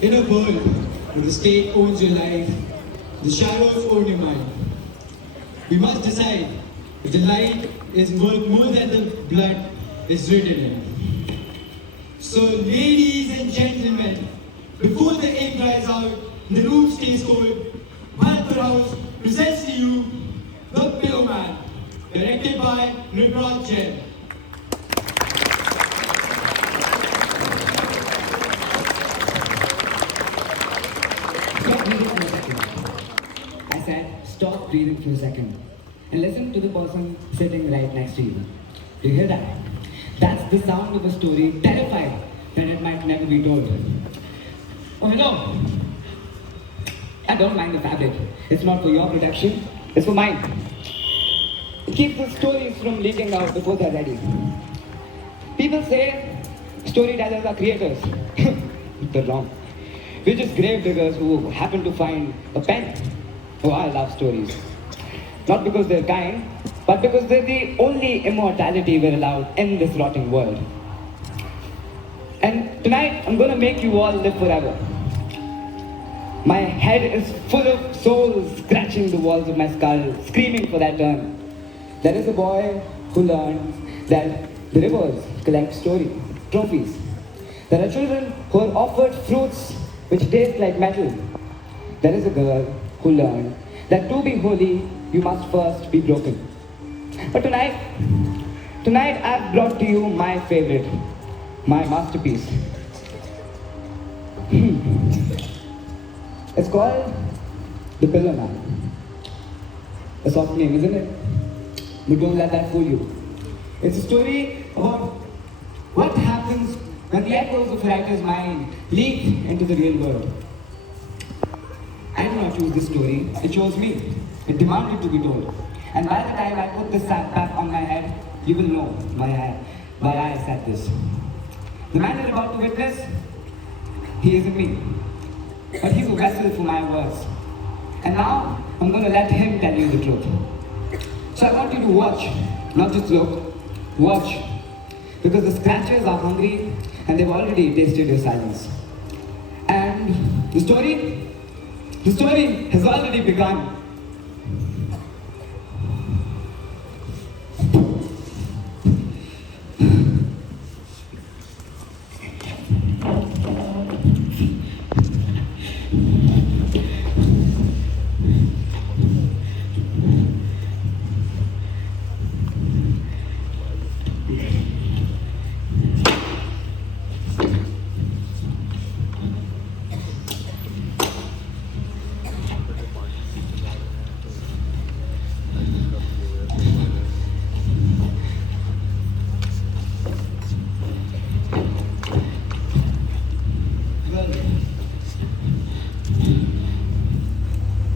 In a world where the state owns your life, the shadows own your mind. We must decide if the light is worth more than the blood is written in. So ladies and gentlemen, before the ink dries out and the room stays cold, Bharatpur House presents to you The Pillowman, directed by NriprajJain. I said, stop breathing for a second and listen to the person sitting right next to you. Do you hear that? That's the sound of a story terrified that it might never be told. Oh, hello. I don't mind the fabric. It's not for your protection, it's for mine. It keeps the stories from leaking out before they're ready. People say storytellers are creators. They're wrong. We're just grave diggers who happen to find a pen. Oh, I love stories. Not because they're kind, but because they're the only immortality we're allowed in this rotting world. And tonight, I'm gonna make you all live forever. My head is full of souls scratching the walls of my skull, screaming for that turn. There is a boy who learns that the rivers collect trophies. There are children who are offered fruits which taste like metal. There is a girl who learned that to be holy, you must first be broken. But tonight I've brought to you my favorite, my masterpiece. It's called The Pillowman. A soft name, isn't it? But don't let that fool you. It's a story about what happens when the echoes of a writer's mind leak into the real world. I did not choose this story, it chose me. It demanded to be told. And by the time I put this sack back on my head, you will know why I said this. The man you're about to witness, he isn't me. But he's a vessel for my words. And now, I'm going to let him tell you the truth. So I want you to watch, not just look, watch. Because the scratchers are hungry and they've already tasted your silence. And the story has already begun.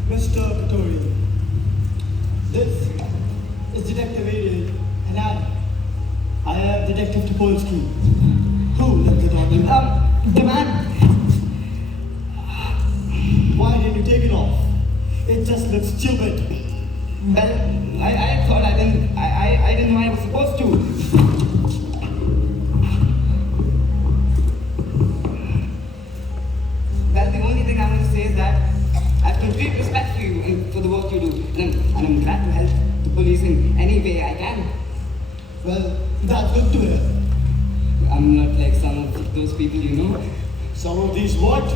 Mr. Katurian, this is Detective Adrian, and I am Detective Topolsky. Who let the dog in? The man. Why didn't you take it off? It just looks stupid. Well, I thought I didn't know I was supposed to. Well, the only thing I want to say is that I have complete respect for you and for the work you do. And I'm glad to help the police in any way I can. Well, that's good to hear. I'm not like some of those people you know. Some of these what?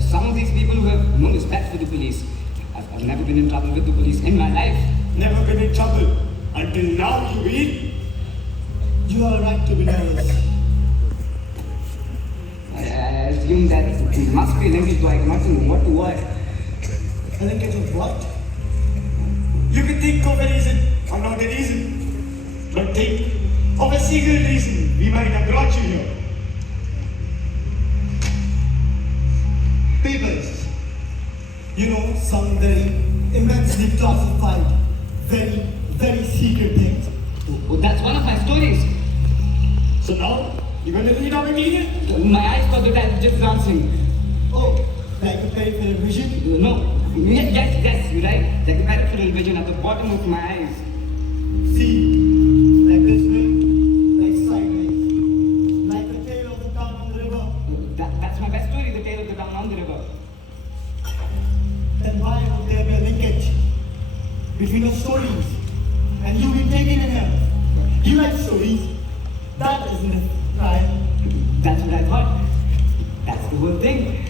Some of these people who have no respect for the police. I've never been in trouble with the police in my life. Never been in trouble. Until now, you mean? You have a right to be nervous. I assume that it must be linked to I cannot know what to what. A linkage of what? You can think of a reason or not a reason. But think of a single reason we might have brought you here. Papers. You know, some very immensely classified, very, very secret things. Oh, that's one of my stories. So now, you're going to read out immediately? My eyes got the just dancing. Oh, like a peripheral vision? No. Yes, you're right. Like a peripheral vision at the bottom of my eyes. See, like this way, like sideways, like the tail of the town on the river. That's my best story, the tale of the town on the between your stories and you being taken in here. You like stories. That isn't a crime. That's what I thought. That's the whole thing.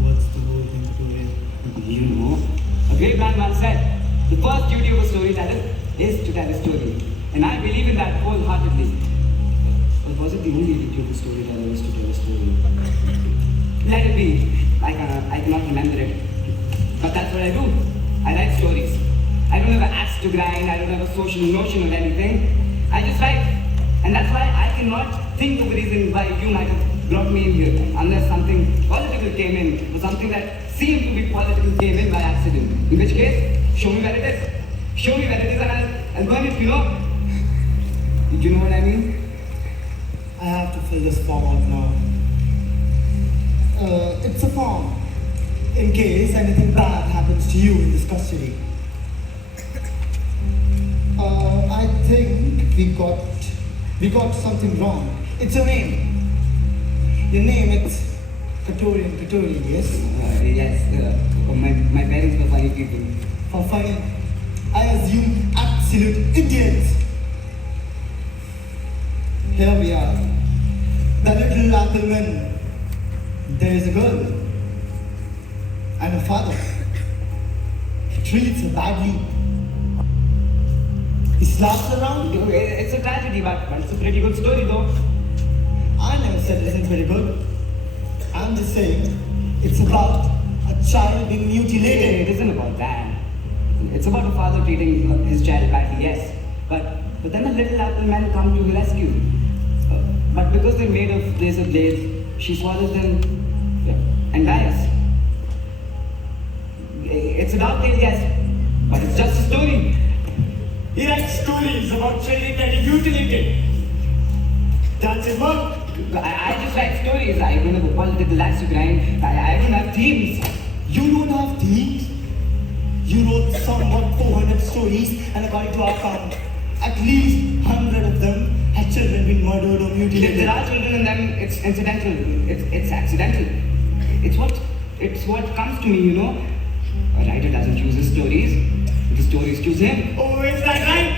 What's the whole thing, Katurian? You know, a great man once said, the first duty of a storyteller is to tell a story. And I believe in that wholeheartedly. But was it the only duty of a storyteller is to tell a story? Let it be. I cannot remember it. But that's what I do. I write stories. I don't have an axe to grind. I don't have a social notion or anything. I just write. And that's why I cannot think of a reason why you might have brought me in here, unless something political came in, or something that seemed to be political came in by accident. In which case, show me where it is. Show me where it is and I'll burn it, you know? Do you know what I mean? I have to fill this form out now. It's a form in case anything bad happens to you in this custody. I think we got something wrong. It's your name. Your name, it's Katurian, yes? Yes, my parents were funny people. For funny, I assume absolute idiots. Here we are. The little apple man. There is a girl. And a father. He treats her badly. He slaps around. It's a tragedy, but it's a pretty good story though. I never said it isn't very good. I'm just saying, it's about a child being mutilated. It isn't about that. It's about a father treating his child badly, yes. But then the little apple man comes to the rescue. But because they're made of razor blades, she swallows them and dies. It's a dark tale, yes, but it's just a story. He writes stories about children getting mutilated. That's his work. I just write stories. I don't have a political axe to grind. I don't have themes. You don't have themes? You wrote somewhat 400 stories, and according to our count, at least 100 of them had children been murdered or mutilated. If there are children in them, it's incidental. It's accidental. It's what comes to me, you know. A writer doesn't choose his stories. The stories choose him. Oh, is that right?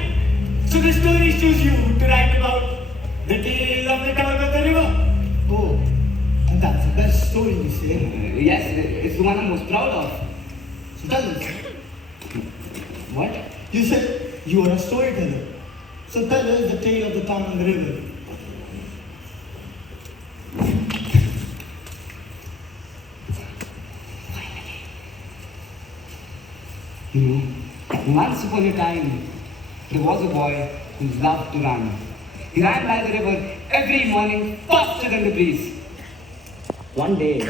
So the stories choose you to write about the tale of the turn of the river. Oh, and that's the best story, you say? Yes, it's the one I'm most proud of. So tell us. What? You said you are a storyteller. So tell us the tale of the town and the river. You know, once upon a time, there was a boy who loved to run. He ran by the river every morning faster than the breeze. One day,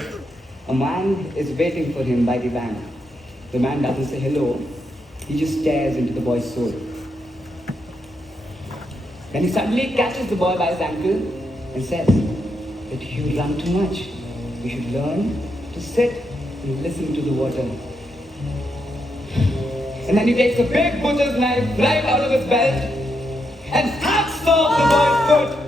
a man is waiting for him by the bank. The man doesn't say hello, he just stares into the boy's soul. Then he suddenly catches the boy by his ankle and says that you run too much. You should learn to sit and listen to the water. And then he takes a big butcher's knife right out of his belt and hacks off the boy's foot.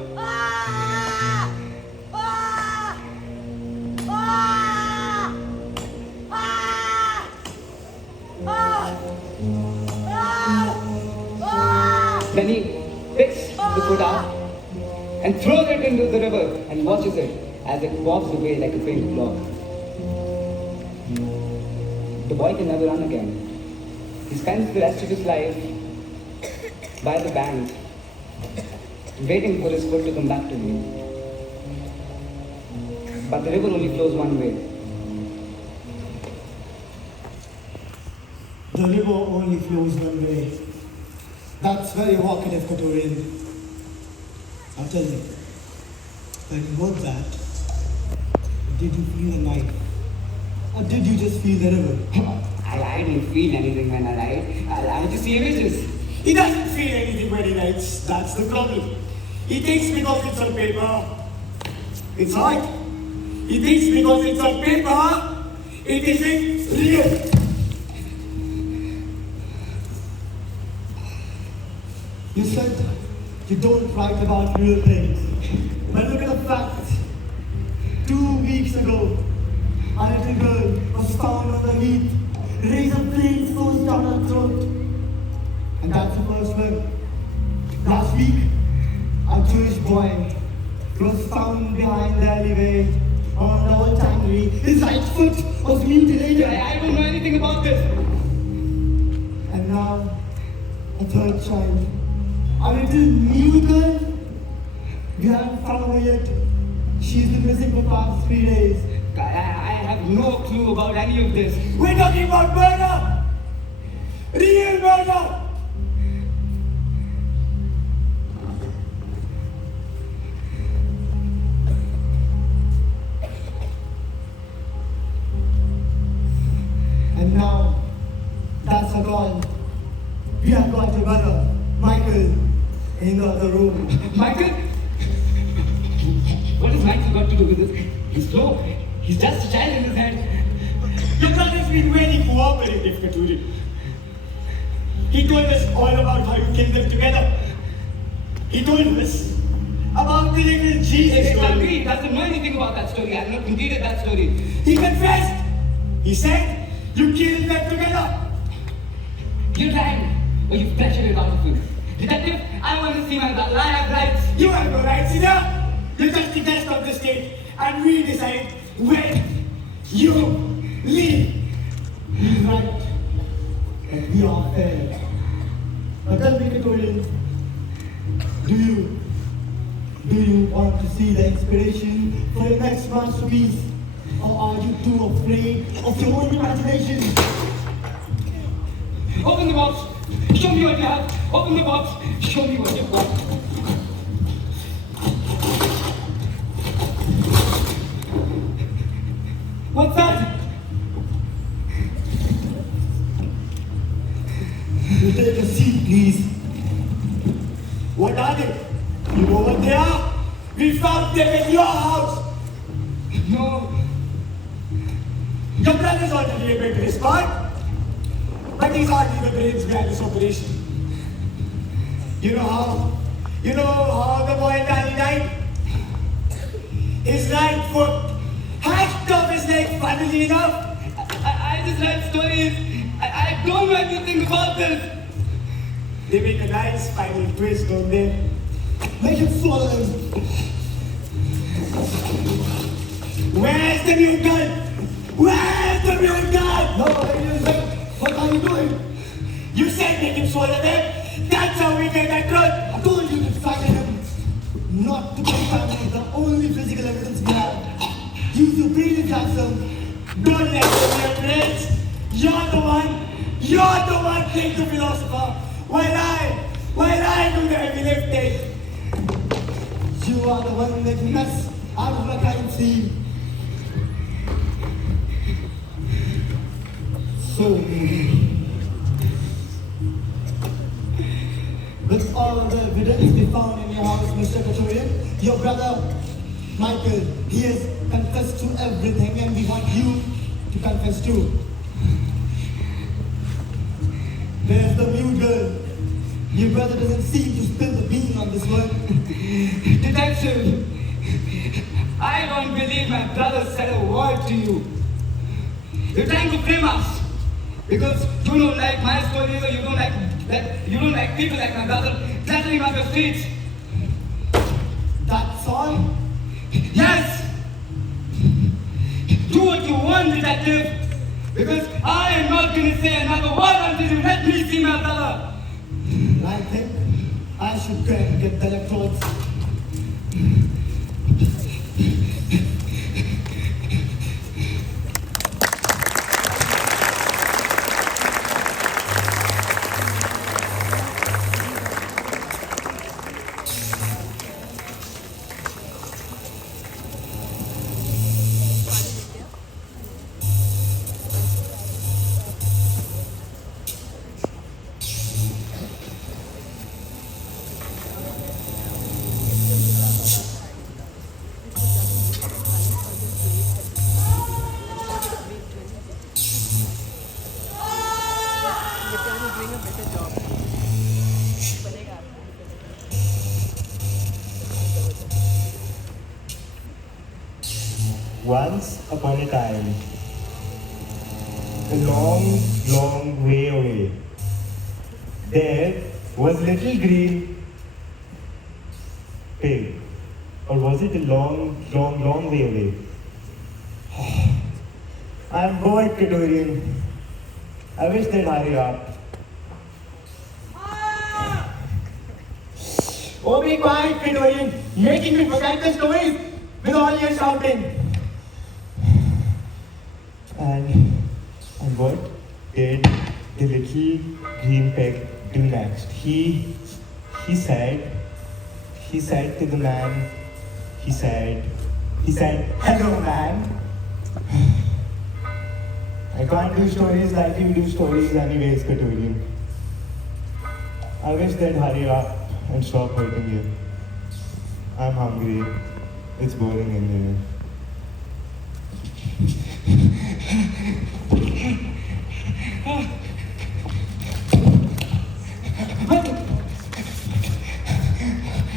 Then he picks the foot up and throws it into the river and watches it as it walks away like a faint block. The boy can never run again. He spends the rest of his life by the bank, waiting for his foot to come back to him. But the river only flows one way. The river only flows one way. That's very evocative, Katurian. Now tell me, when you wrote that, did you feel the knife? Or did you just feel the river? I don't feel anything when I write. I just see images. He doesn't feel anything when he writes. That's the problem. He thinks because it's on paper, it's art. He thinks because it's on paper, it isn't real. You said you don't write about real things. But look at the facts. 2 weeks ago, a little girl was was found on the heath, razor blades forced down her throat. And that's the first one. Last week, a Jewish boy was found behind the alleyway on the old tannery. His right foot was mutilated. I don't know anything about this. And now, a third child. A little new girl. We haven't found her yet. She's been missing for past 3 days. I have no clue about any of this. We're talking about murder! Real murder! And now, that's a call. We have got your brother, Michael, in the other room. Michael? What has Michael got to do with this? He's slow. He's just a child in his head. Your brother's been very cooperative, Katurian. He told us all about how you killed them together. He told us about the little Jesus story. He doesn't know anything about that story. I have not completed that story. He confessed. He said you killed them together. You're lying, or you've pressured it out of me. Detective, I want to see my brother. I have rights. You have no rights either. You're just the guest of the state, and we decide when you leave. He's right. But we are fair. But tell me, Katurian, do you want to see the inspiration for your next masterpiece? Or are you too afraid of your own imagination? Open the box. Show me what you have. Open the box. Show me what you've got. What's that? You take a seat, please. What are they? You know what they are? We found them in your house. No. Your brother's already able to respond, but he's hardly the brains behind this operation. You know how? You know how the boy Tanya died? His right foot hacked off his leg, funnily enough. I just write stories. I don't know anything about this. They make a nice final twist, don't they? Make him swallow him. Where's the mute gun? Where's the mute gun? No, what are you doing? You said make him swallow them. That's how we get that truth. I told you to frighten him. Not to contaminate the only physical evidence we have. Use your brain if you have some. Don't let them be your brains. You're the one being the philosopher. While I do the heavy lifting. You are the one making mess out of my crime scene. So, with all the evidence we found in your house, Mr. Katurian, your brother, Michael, he has confessed to everything and we want you to confess too. There's the mute girl. Your brother doesn't seem to spill the bean on this one. Detective, I don't believe my brother said a word to you. You're trying to frame us because you don't like my stories or you don't like people like my brother cluttering up the streets. That's all? Yes! Do what you want, detective, because I am not going to say another word until you let me see my brother. I think I should go and get the electrodes. Once upon a time, a long, long way away, there was little green pig. Or was it a long, long, long way away? I'm bored, Katurian. I wish they'd hurry up. Oh, be quiet, Katurian. Making me forget the stories with all your shouting. And what did the little green pig do next? He said to the man, he said, hello man. I can't do stories like you do stories anyways, Katurian. I wish they'd hurry up and stop hurting you. I'm hungry. It's boring in here.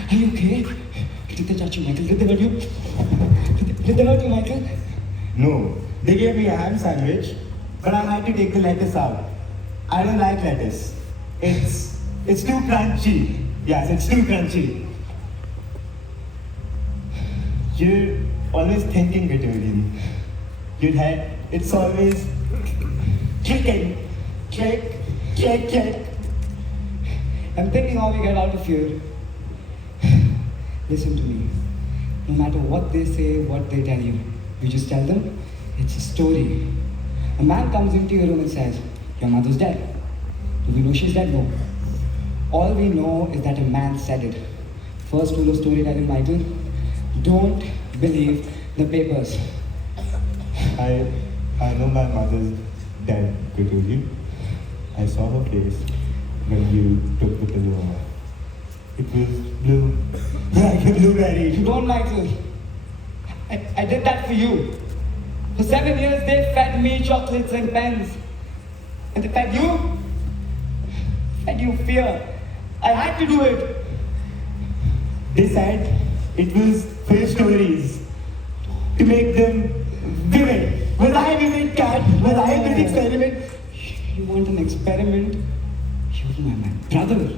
Are you okay? Did they touch you, Michael? Did they hurt you? Did they hurt you, Michael? No, they gave me a ham sandwich, but I had to take the lettuce out. I don't like lettuce. It's too crunchy. Yes, it's too crunchy. You're always thinking, Katurian. Your head, it's always clicking. Click, click, click. I'm thinking how we get out of here. Listen to me. No matter what they say, what they tell you, you just tell them it's a story. A man comes into your room and says, your mother's dead. Do we know she's dead? No. All we know is that a man said it. First rule of storytelling, Michael. Don't believe the papers. I know my mother's dead, Katurian. I saw her face when you took the pillow off. It was blue, like a blueberry. You don't, Michael. I did that for you. For 7 years, they fed me chocolates and pens. And they fed you? Fed you fear. I had to do it. They said it was for your stories, to make them vivid. Was I a vivid cat? Was I a good experiment? You want an experiment? You're my brother.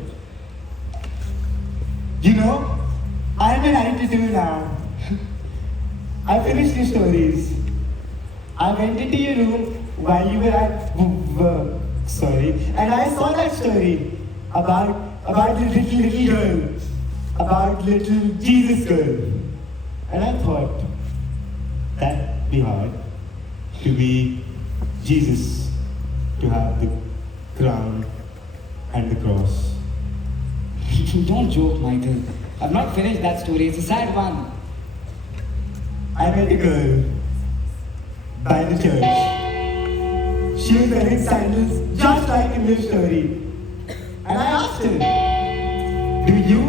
You know, I'm an 92 now. I finished your stories. I went into your room while you were at work, and I saw that story about the little girl, about little Jesus girl. And I thought, that'd be hard, to be Jesus, to have the crown and the cross. Don't joke, Michael. I've not finished that story. It's a sad one. I met a girl by the church. She was wearing sandals just like in this story. And I asked her, do you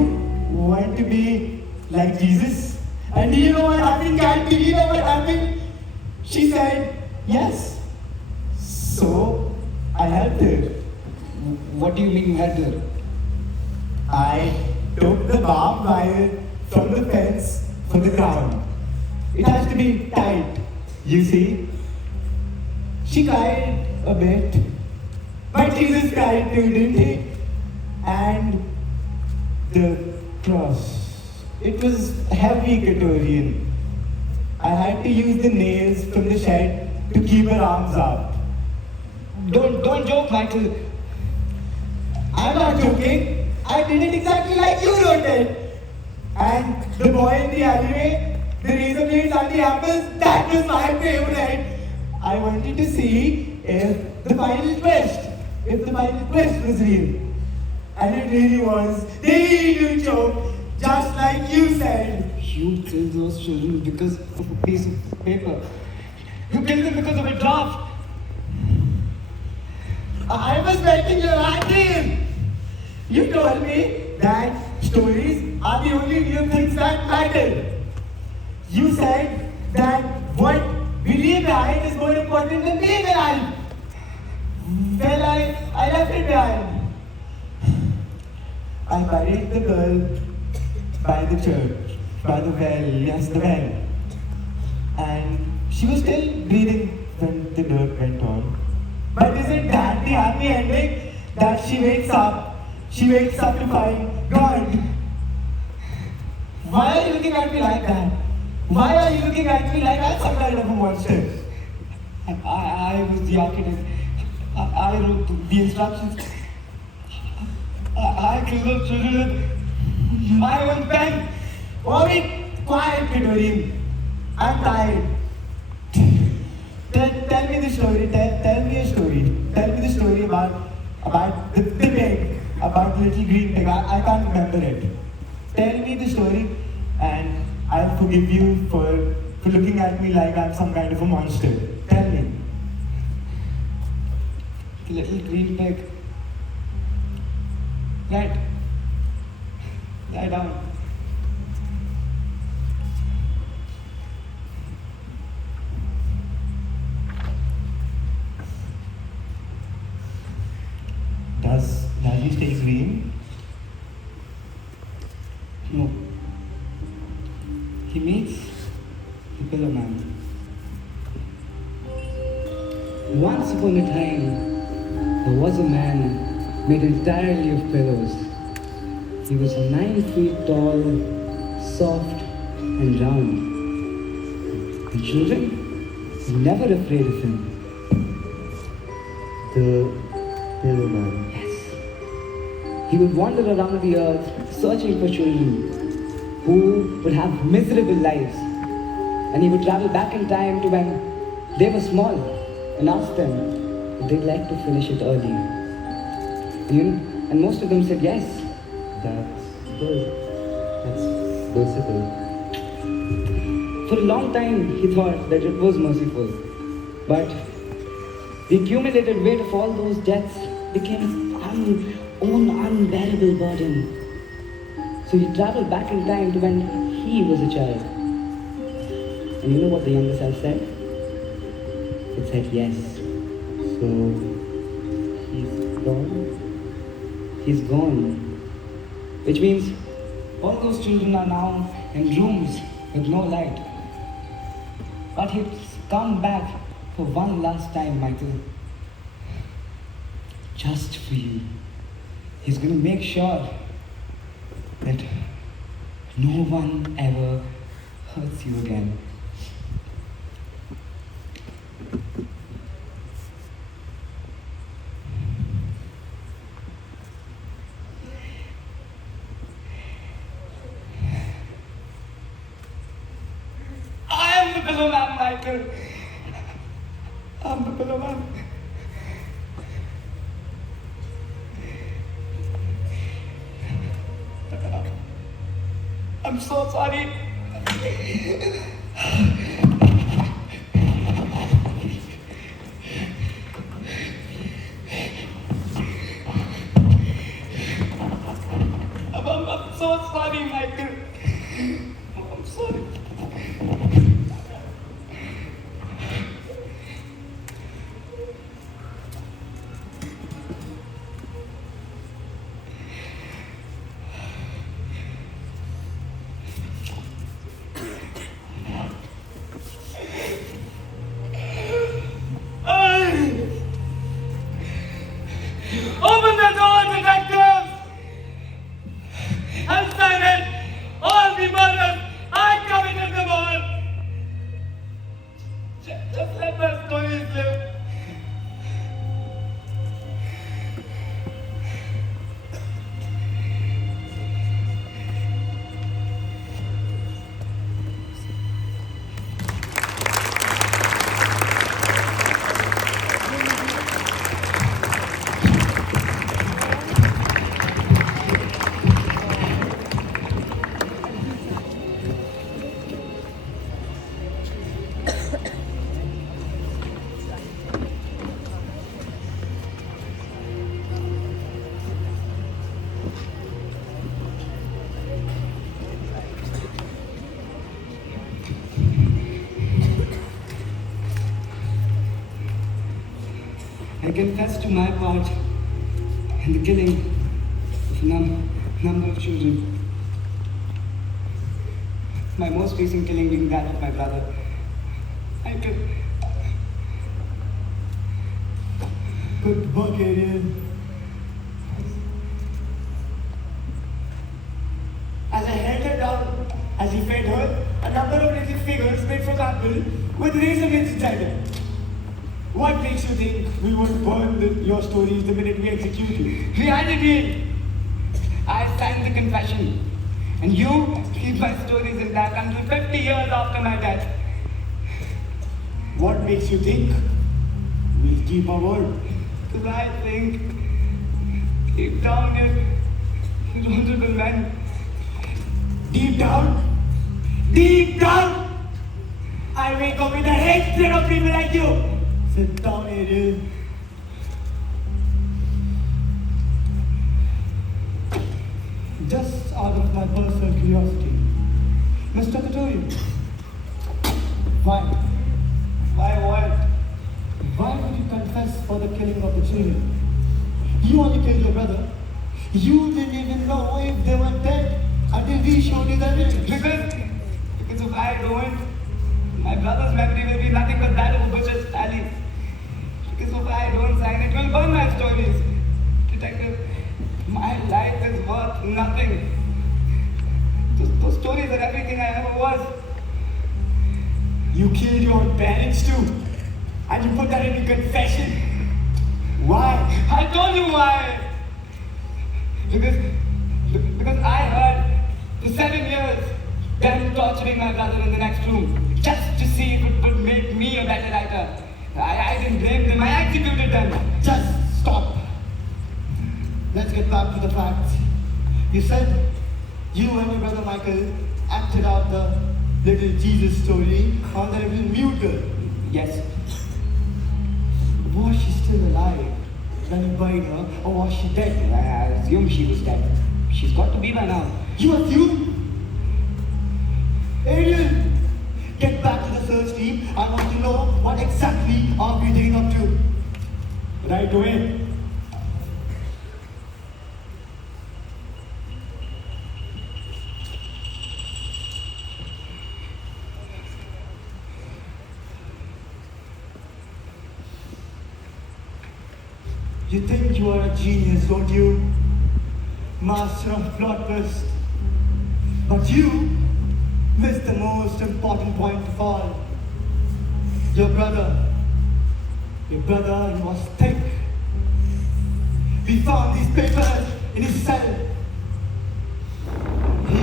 want to be like Jesus? And do you know what happened, Kat? Do you know what happened? She said, yes. So, I helped her. What do you mean you helped her? I took the barbed wire from the fence for the crown. It has to be tight, you see. She cried a bit, but Jesus cried too, didn't he? And the cross, it was heavy, Katurian. I had to use the nails from the shed to keep her arms up. Don't joke, Michael. I'm not joking. I did it exactly like you wrote it. And the boy in the alleyway, the razor blades and the apples, that was my favorite. I wanted to see if the final twist was real. And it really was. They really do choke, just like you said. You killed those children because of a piece of paper. You killed them because of a draft. I was making your idea. You told me that stories are the only real things that matter. You said that what we leave behind is more important than being alive. Well, I left it behind. I buried the girl by the church, by the well, yes, the well. And she was still breathing when the dirt went on. But isn't that the happy ending? That she wakes up to find God. Why are you looking at me like that? Why are you looking at me like I'm some kind of a monster? I was the architect. I wrote the instructions. I killed those children with my own pen. Oh, be quiet, Katurian. I'm tired. Tell me the story. Tell me a story. Tell me the story about the pig, about the little green pig. I can't remember it. Tell me the story, and I'll forgive you for looking at me like I'm some kind of a monster. Tell me. The little green pig. Lie down. Does he stay green? No. He meets the Pillowman. Once upon a time, there was a man made entirely of pillows. He was 9 feet tall, soft and round. The children were never afraid of him. The Pillowman. Yes. He would wander around the earth searching for children who would have miserable lives. And he would travel back in time to when they were small and ask them if they'd like to finish it early. And most of them said yes. That's good. That's merciful. For a long time, he thought that it was merciful. But the accumulated weight of all those deaths became his own unbearable burden. So he traveled back in time to when he was a child. And you know what the younger self said? It said yes. So, he's gone? He's gone. Which means all those children are now in rooms with no light. But he's come back for one last time, Michael. Just for you. He's going to make sure that no one ever hurts you again. I am the Pillowman, Michael. I'm the Pillowman. I'm so sorry. I'm so sorry, Michael. I'm sorry. Open the door, detectives! I've signed it! All the murders! I committed them all! Just let my stories live. I confess to my part in the killing of a number of children. My most recent killing being that of my brother. Good work, Ariel. As I held her down, as he fed her, a number of little figures made from apple with raisins inside them. What makes you think we would burn your stories the minute we execute you? Behind the deal, I signed the confession, and you keep my stories intact until 50 years after my death. What makes you think we'll keep our word? Because I think, deep down, you're honorable men. Deep down, I wake up with a hatred of people like you. Sit down, Ariel. Just out of my personal curiosity, Mr. Katurian, why? Why what? Why would you confess for the killing of the children? You only killed your brother. You didn't even know if they were dead until we showed you the evidence. Because if I don't, my brother's memory will be nothing but that of a butcher's tally. Because if I don't sign it, will burn my stories. Detective, my life is worth nothing. Those stories are everything I ever was. You killed your parents too, and you put that in your confession. Why? I told you why. Because I heard for 7 years them torturing my brother in the next room just to see if it would make me a better writer. I didn't blame them, I executed them. Just stop. Let's get back to the facts. You said you and your brother Michael acted out the little Jesus story on the little mute girl. Yes. Was she still alive when you buried her, or was she dead? I assume she was dead. She's got to be by now. You assume? Ariel, get back to the search team. I want to know what exactly are we digging up to. Right away. You think you are a genius, don't you? Master of plot twist. But you missed the most important point of all. Your brother, he was thick. We found these papers in his cell. He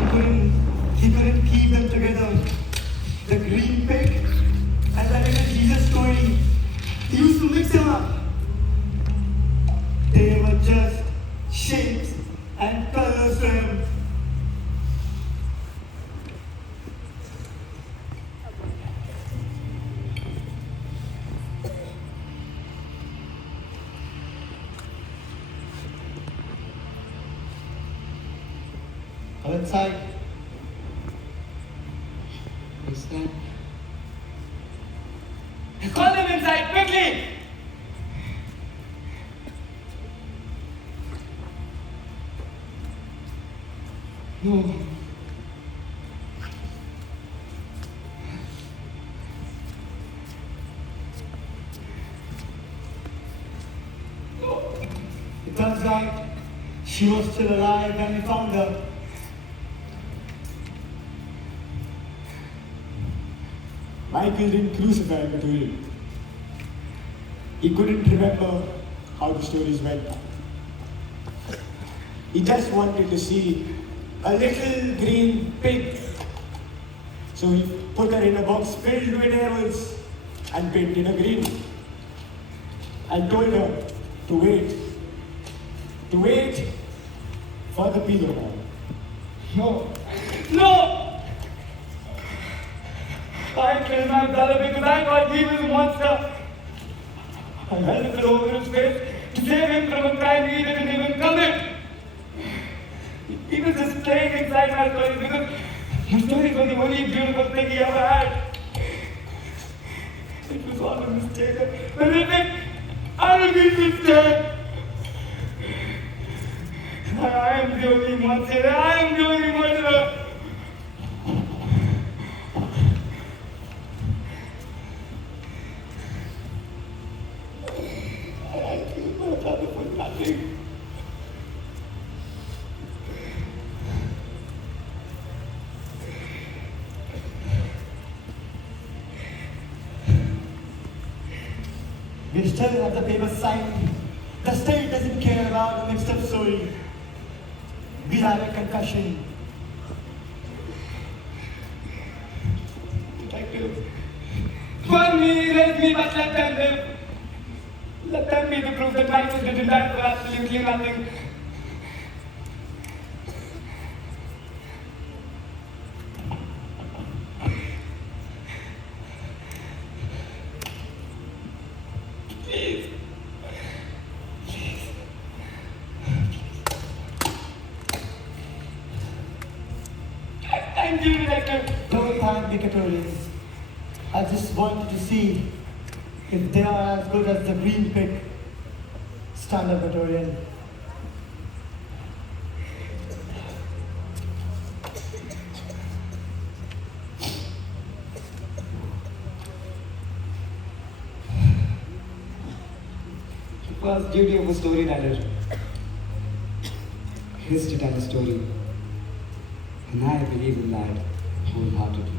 couldn't keep them together. The green pig and the little Jesus story. He used to mix them up. They were just shapes and colors to him. Come inside. What's that? Call them inside, quickly! No. It turns out she was still alive when we found her. Michael didn't crucify Katurian. He couldn't remember how the stories went. He just wanted to see a little green pig. So he put her in a box filled with devils and painted her green. And told her to wait for the Pillowman. No. No! I killed my brother because I thought he was a monster. I held it over his face to save him from a crime he didn't even commit. He was just playing inside my stories because my stories were the only beautiful thing he ever had. It was all a mistake. And then arrogance is dead. I am the only monster. I am the only murderer. I killed We still have the paper signed. The state doesn't care about the mixed up story. We have a concussion. For me, raise me, but let them live. Let them be the proof that life is written down for absolutely nothing. Please. Thank you, Director. Don't thank me, Katurian. I just wanted to see if they are as good as the green pick. Stand up, Katurian. First duty of a storyteller is to tell a story. And I believe in that wholeheartedly.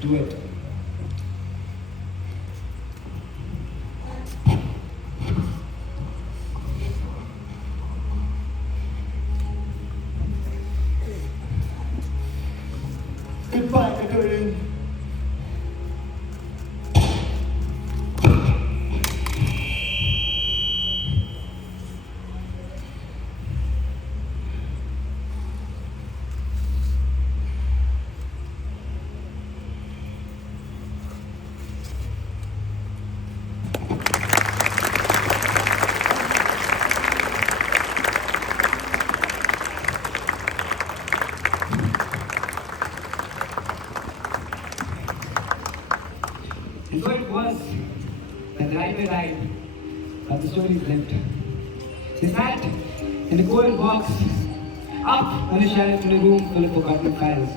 Do it. Goodbye, Katurian. And so it was that the writer died, but the story lived. They sat in the cold box, up on a shelf in a room full of forgotten files.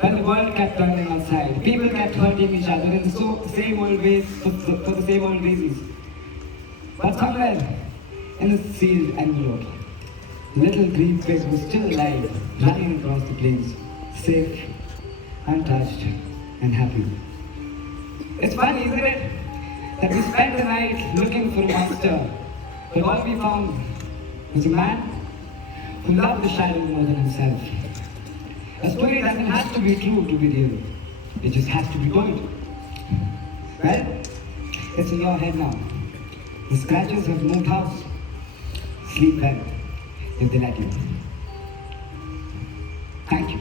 But the world kept turning outside. People kept hurting each other in the same old ways, for the same old reasons. But somewhere in the sealed envelope, the little green pig was still alive, running across the plains, safe, untouched, and happy. It's funny, isn't it, that we spent the night looking for a monster, but all we found was a man who loved the shadow more than himself. A story doesn't have to be true to be real. It just has to be told. Well, it's in your head now. The scratches have moved house. Sleep well, if they let you. Thank you.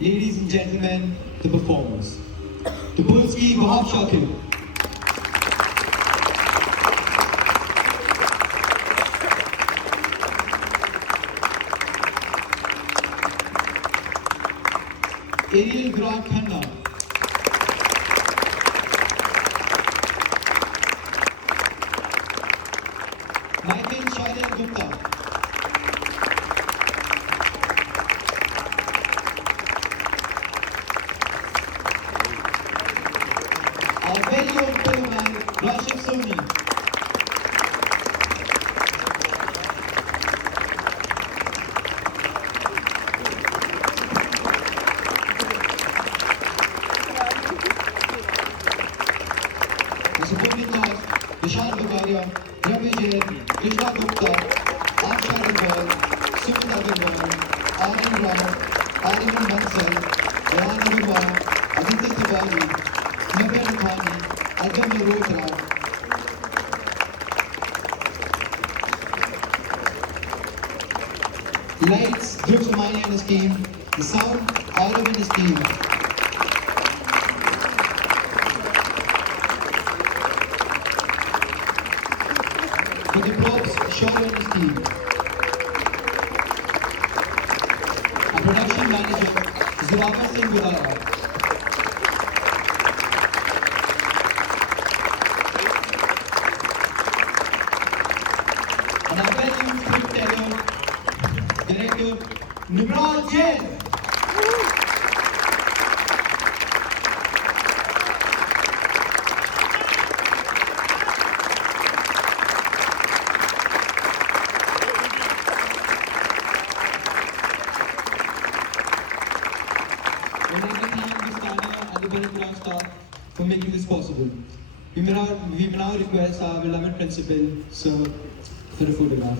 Ladies and gentlemen, the performers. Topolsky Bahab Ariel Grant Khanna. Michael Shailendra Gupta. Our very own Pillowman, Rashid Soni. The supporting cast, Vishal Bagaria, Ravi Jain, Krishna Gupta, Aksha Agarwal, Sumit Agarwal, Anand Rao, Ariman Bansal, Rayan Agarwal, Aditya Tiwari, Navya Rukhani, Ajam Rotra. Lights, gruesome and his team. The sound, Olive and his team. For the props, Shaw and his team. Our production manager, Ziraka Singh Gulala. And our value storyteller, director, NriprajJain. Bharatpur staff for making this possible. We may now request our beloved principal, sir, for a photograph.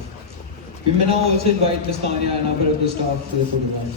We may now also invite Ms. Tanya and our Bharatpur staff for the photograph.